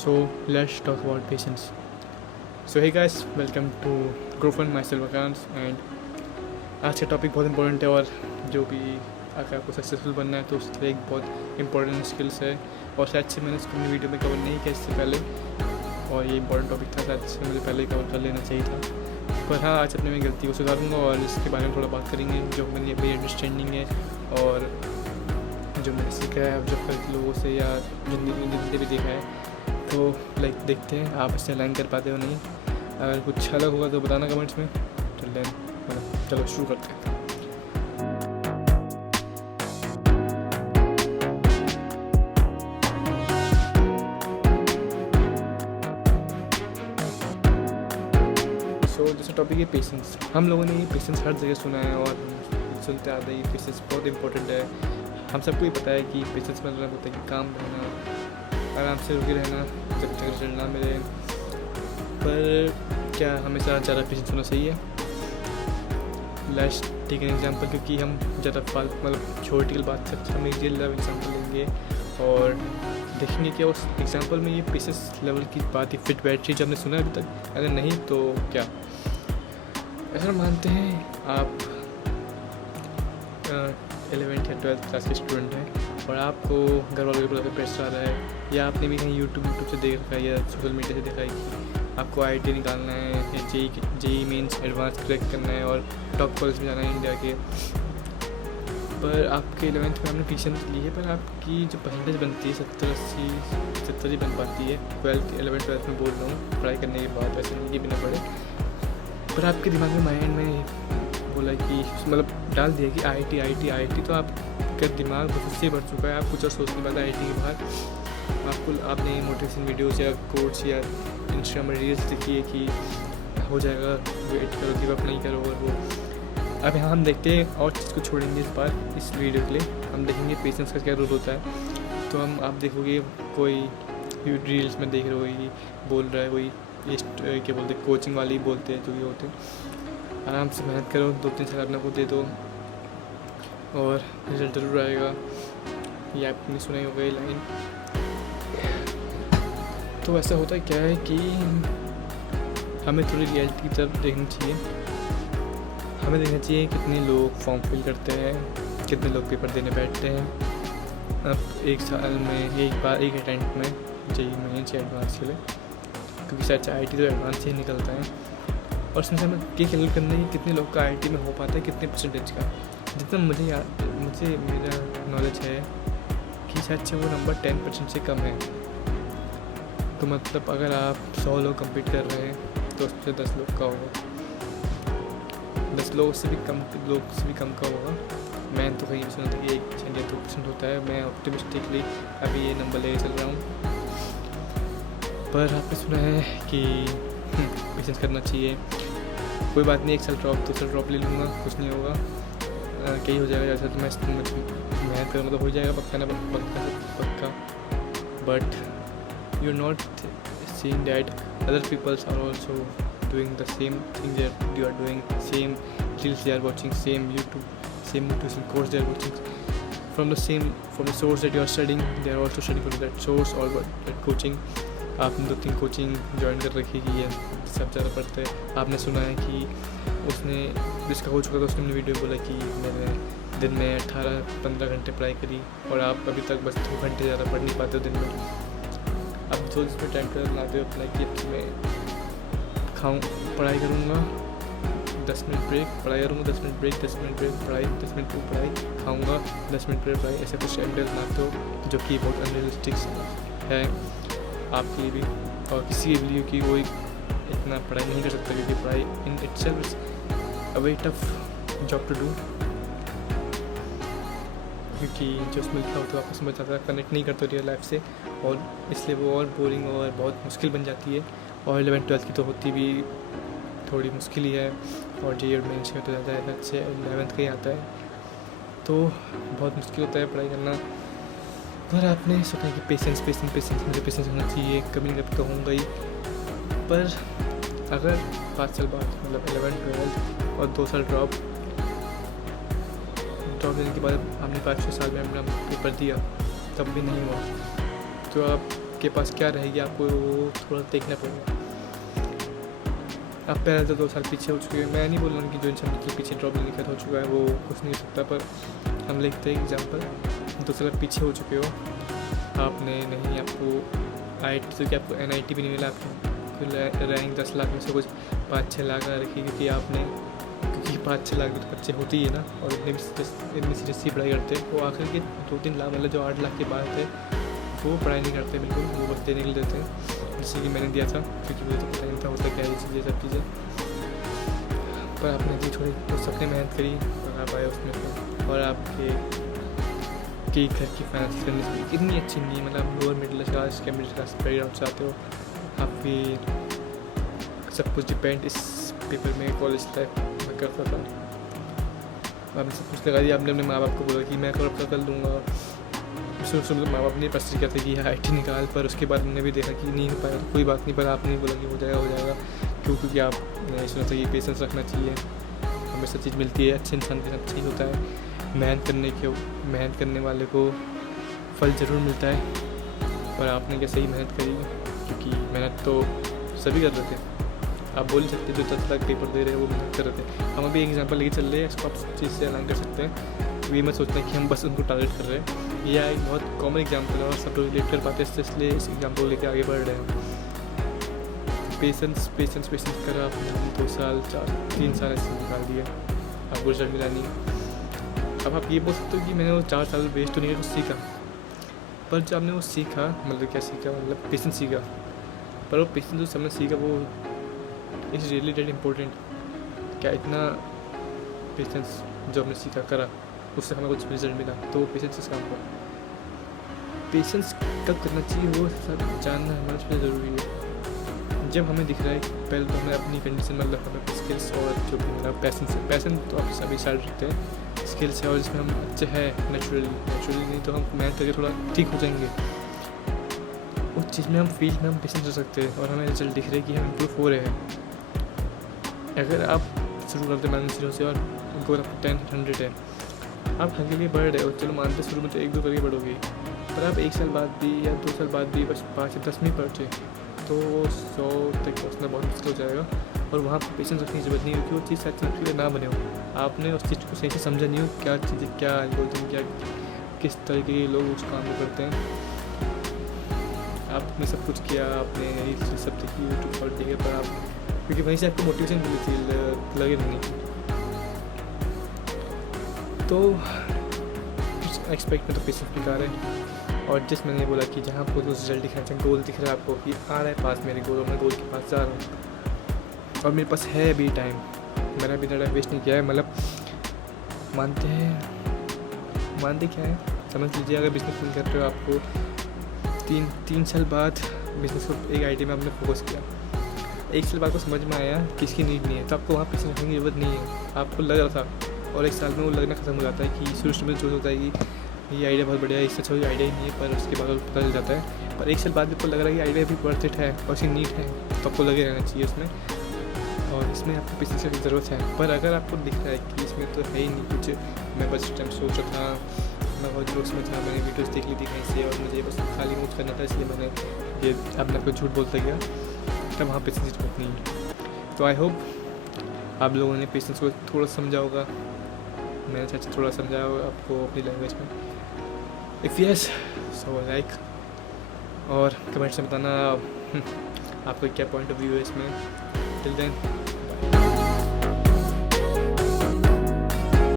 So let's talk about patience. So hey guys, welcome to Grow Fund myself Akans and आज का topic बहुत important है और जो भी अगर आपको सक्सेसफुल बनना है तो उसके लिए एक बहुत इंपॉर्टेंट स्किल्स है और शायद से मैंने इसको अपनी वीडियो में कवर नहीं किया इससे पहले और ये इंपॉर्टेंट टॉपिक था, शायद से मुझे पहले कवर कर लेना चाहिए था। पर हाँ, आज अपने मैं गलती को सुधारूंगा और इसके बारे में थोड़ा बात करेंगे जो मेरी मेरी अंडरस्टैंडिंग है और जो मैंने सीखा है जो कई लोगों से या जिनने भी देखा है। तो देखते हैं आप इससे अलाइन कर पाते हो नहीं। अगर कुछ अलग होगा तो बताना कमेंट्स में। चलो शुरू करते हैं। जैसे टॉपिक है पेशेंस। हम लोगों ने ये पेशेंस हर जगह सुना है और सुनते आते हैं। पेशेंस बहुत इंपॉर्टेंट है। हम सबको ही पता है कि पेशेंस मतलब होता है कि काम रहना, आराम से रुके रहना जब तक रिजल्ट ना मिले। पर क्या हमेशा ज़्यादा पेशेंस होना सही है? लेट्स टेक एन एग्जांपल, क्योंकि हम ज़्यादा मतलब छोटी बात से हम रियल लेवल एग्जांपल लेंगे और देखेंगे कि उस एग्जांपल में ये पेशेंस लेवल की बात ही फिट बैठ रही है जो हमने सुना है अभी तक। अगर नहीं तो क्या? ऐसा मानते हैं आप 11th या 12th क्लास के स्टूडेंट हैं और आपको घर वालों की तरफ से प्रेशर आ रहा है या आपने भी कहीं यूट्यूब से देख रखा है या सोशल मीडिया से देखा है कि आपको IIT निकालना है या जेई मेंस एडवांस क्रैक करना है और टॉप कॉलेज में जाना है इंडिया के। पर आपके 11th में आपने पेशेंस ली है, पर आपकी जो परसेंटेज बनती है 70-80 ही बन पाती है। 11th-12th में बोल रहा हूँ, पढ़ाई करने के बाद, वैसे नहीं कि बिना पढ़े। पर आपके दिमाग में माइंड में बोला कि मतलब डाल दिया कि IIT तो आपका दिमाग बहुत से भर चुका है। आप कुछ और सोच नहीं पाता IIT के बाहर। आपने मोटिवेशन वीडियोस या कोट्स या इंस्टाग्राम में रील्स देखी है कि हो जाएगा, वेट करो, गिव अप नहीं करो। और वो अब यहाँ हम देखते हैं और चीज़ को छोड़ेंगे इस बार इस वीडियो के लिए। हम देखेंगे पेशेंस का क्या रोल होता है। तो आप देखोगे कोई रील्स में देख रहे हो बोल रहा है, कोई क्या बोलते हैं, कोचिंग वाले ही बोलते हैं जो ये होते हैं। आराम से मेहनत करो, 2-3 साल अपने को दे दो और रिजल्ट ज़रूर आएगा। ये आपने सुना ही होगा ये लाइन। तो ऐसा होता है क्या है कि हमें थोड़ी रियलिटी की तरफ देखनी चाहिए। हमें देखना चाहिए कितने लोग फॉर्म फिल करते हैं, कितने लोग पेपर देने बैठते हैं। अब एक साल में एक अटेम्प्ट में जेई मेंस या एडवांस के लिए, क्योंकि शायद IIT तो एडवांस से ही निकलता है। और उसमें हमें ये कैलकुलेट करना है कि कितने लोग का IIT में हो पाता है, कितने परसेंटेज का। जितना मुझे मेरा नॉलेज है कि शायद से वो नंबर 10% से कम है। तो मतलब अगर आप 100 लोग कम्पीट कर रहे हैं तो उससे 10 लोग का होगा, 10 लोगों से भी कम का होगा। मैं तो कहीं सुना था कि 1% या 2% होता है। मैं ऑप्टिमिस्टिकली अभी ये नंबर ले चल रहा हूँ। पर आपने सुना है कि पेशेंस करना चाहिए। कोई बात नहीं, 1 साल ड्रॉप 2 साल ड्रॉप ले लूँगा, कुछ नहीं होगा, कहीं हो जाएगा। जैसा तो मैं मेहनत करूँगा तो हो जाएगा पक्का ना पक्का। But you are not seeing that other peoples are also doing the same thing that you are doing, same reels they are watching, same motivation course they are watching from the source that you are studying. They are also studying from that source or that coaching. आपने 2-3 coaching join कर रखी है, सब ज़्यादा पढ़ते हैं। आपने सुना है कि उसने जिसका हो चुका था उसने वीडियो बोला कि मैंने दिन में 18-15 घंटे पढ़ाई करी और आप अभी तक बस 2 घंटे ज़्यादा पढ़ नहीं पाते हो दिन में। अब जो इसमें टाइम टेबल बनाते हो अपना कि मैं पढ़ाई करूँगा, 10 मिनट ब्रेक, पढ़ाई करूँगा, 10 मिनट ब्रेक, 10 मिनट ब्रेक, पढ़ाई, 10 मिनट पढ़ाई, खाऊँगा, 10 मिनट ब्रेक, पढ़ाई। ऐसे कुछ टाइम टेबल बनाते हो जो कि बहुत अनरियलिस्टिक है आपके लिए भी और किसी के लिए, कि वो इतना पढ़ाई नहीं कर सकता, क्योंकि पढ़ाई in itself is a very tough job to do. क्योंकि जो उसमें लिखा होता है आपस में ज़्यादा कनेक्ट नहीं करते रियल लाइफ से और इसलिए वो और बोरिंग और बहुत मुश्किल बन जाती है। और 11th-12th की तो होती भी थोड़ी मुश्किल ही है और जेई और मेंस में तो ज़्यादा है, अच्छे 11th का ही आता है, तो बहुत मुश्किल होता है पढ़ाई करना। पर आपने सोचा कि पेशेंस मुझे पेशेंस होना चाहिए, कभी ना कभी तो होगा ही। पर अगर 5 साल बाद मतलब 11th-12th और 2 साल ड्रॉप देने के बाद आपने 5-6 साल में अपना पेपर दिया तब भी नहीं हुआ तो आप आपके पास क्या रहेगी आपको थोड़ा देखना पड़ेगा। आप पहले तो 2 साल पीछे हो चुके हैं। मैं नहीं बोल रहा हूँ कि जो इंसान बिल्कुल पीछे ड्रॉप नहीं कर हो चुका है वो कुछ नहीं हो सकता, पर हम लेते हैं एग्जाम्पल 2 साल पीछे हो चुके हो, आपने नहीं आपको IIT तो क्या आपको NIT भी नहीं मिला, आपको रैंक 10 लाख में से कुछ 5-6 लाख आ रखी, क्योंकि 5-6 लाख तो बच्चे होते ही है ना, और इतनी सीरियसली पढ़ाई करते हैं। वो आखिर के 2-3 लाख मतलब जो 8 लाख के बाद थे वो पढ़ाई नहीं करते बिल्कुल, वो बस देने के लिए देते हैं, जैसे कि मैंने दिया था, क्योंकि मुझे तो पता नहीं था होता क्या ये चीज़ें सब चीज़ें। पर आपने दी थोड़ी तो सबने मेहनत करी और आप आए उसमें से, और आपके घर की फाइनेंस करनी इतनी अच्छी नहीं, मतलब लोअर मिडिल क्लास के मिडिल क्लास बैकग्राउंड से आते हो, आपकी सब कुछ डिपेंड इस पेपर में कॉलेज लाइफ में करता था। आपने सब कुछ लगा दिया, आपने अपने माँ बाप को बोला कि मैं कर लूँगा। शुरू माँ बाप ने प्रश्न किया था कि IIT निकाल, पर उसके बाद हमने भी देखा कि नहीं हो पाया, कोई बात नहीं, पर आपने बोला कि हो जाएगा क्योंकि आपने सुना था कि पेशेंस रखना चाहिए, हमेशा चीज़ मिलती है, अच्छे इंसान के साथ चाहिए होता है, मेहनत करने वाले को फल ज़रूर मिलता है। पर आपने क्या सही मेहनत करी, क्योंकि मेहनत तो सभी कर रहे थे, आप बोल सकते जो 10 लाख पेपर दे रहे हैं वो मेहनत कर रहे थे। हम अभी एग्जाम्पल लेके चल रहे हैं, इसको आप सब चीज़ से अलाइन कर सकते हैं, ये मत सोचते हैं कि हम बस उनको टारगेट कर रहे हैं। यह एक बहुत कॉमन एग्जाम्पल है और सब लोग रिलेट कर पाते हैं, इसलिए इस एग्जाम्पल लेके आगे बढ़ रहे हैं। पेशेंस करा आपने 2 साल 3 साल ऐसे निकाल दिए, आपको रिजल्ट मिला नहीं। अब आप ये बोल सकते हो कि मैंने वो 4 साल वेस्ट तो नहीं कुछ सीखा, पर जब आपने वो सीखा मतलब क्या सीखा, मतलब पेशेंस सीखा, पर वो पेशेंस जो सबने सीखा वो इज़ रियली डेट इम्पोर्टेंट। क्या इतना पेशेंस जो हमने सीखा करा उससे हमें कुछ रिजल्ट मिला, तो वो पेशेंस इस काम पर पेशेंस कब करना चाहिए वो सब जानना हमारे लिए ज़रूरी है। जब हमें दिख रहा है कि पहले तो हमें अपनी कंडीशन मतलब हमें स्किल्स और जो भी मेरा पैसन तो आप सभी साइड रखते हैं, स्किल्स है और जिसमें हम अच्छे हैं नेचुरली नहीं तो हम मेहनत करके थोड़ा ठीक हो जाएंगे, उस चीज़ में हम फील्ड में हम पेशेंस कर सकते हैं और हमें रिजल्ट दिख रहा है कि हम इम्प्रूव हो रहे हैं। अगर आप शुरू करते मान 0 से और उनको आपको 10-100 है, आप हर के लिए बढ़ रहे हो, चलो मानते शुरू में तो 1-2 करके बढ़ोगे, पर आप 1 साल बाद भी या 2 साल बाद भी बस 5 या 10 में पहुँचे तो 100 तक पहुँचना बहुत मुश्किल हो जाएगा। और वहाँ पर पेशेंस रखने की जरूरत नहीं, क्योंकि वो चीज़ शायद आपके लिए ना बने हो, आपने उस चीज़ को सही से समझा नहीं हो, क्या चीज़ें क्या एल्गोरिथम क्या किस तरीके के लोग उस काम को करते हैं। आपने सब कुछ किया, आपने सब देखी यूट्यूब पर देखे, पर आप क्योंकि वहीं से आपको मोटिवेशन मिली थी लगे नहीं, तो एक्सपेक्ट में तो पेशेंस बेकार है। और जिस मैंने बोला कि जहाँ आपको रिजल्ट दिख रहा है, गोल दिख रहा है आपको कि आ रहा है पास मेरे गोल, और मैं गोल के पास जा रहा हूँ और मेरे पास है अभी टाइम, मैंने अभी टाइम वेस्ट नहीं किया है। मतलब मानते क्या है, समझ लीजिए अगर बिजनेस नहीं कर रहे हो, आपको 3 साल बाद बिजनेस को एक आइडिया में आपने फोकस किया, 1 साल बाद को समझ में आया कि इसकी नीड नहीं है, तो आपको वहाँ पेशेंस रखने की जरूरत नहीं है। आपको लग रहा था और 1 साल में वो लगना खत्म हो जाता है कि शुरू में जो होता है कि ये आइडिया बहुत बढ़िया है, इससे अच्छा आइडिया ही नहीं है, पर उसके बाद पता चल जाता है। पर 1 साल बाद आपको लग रहा है कि आइडिया भी वर्थ इट है और उसकी नीड है, तो आपको लगे रहना चाहिए उसमें, और इसमें आपको पेशेंस की ज़रूरत है। पर अगर आपको दिख रहा है कि इसमें तो है ही नहीं कुछ, मैं बस टाइम सोच रहा था, मैं बहुत जोश में था, मैंने वीडियोस देख ली थी कहीं से और मुझे बस खाली मूव करना था, इसलिए मैंने ये अपने आप को झूठ बोलता गया, तब वहाँ पेशेंस की ज़रूरत नहीं है। तो आई होप आप लोगों ने पेशेंस को थोड़ा समझा होगा, मैंने अच्छा थोड़ा समझाया होगा आपको अपनी लैंग्वेज में। इफ़ यस सो लाइक, और कमेंट्स में बताना आपका क्या पॉइंट ऑफ व्यू है इसमें। Till then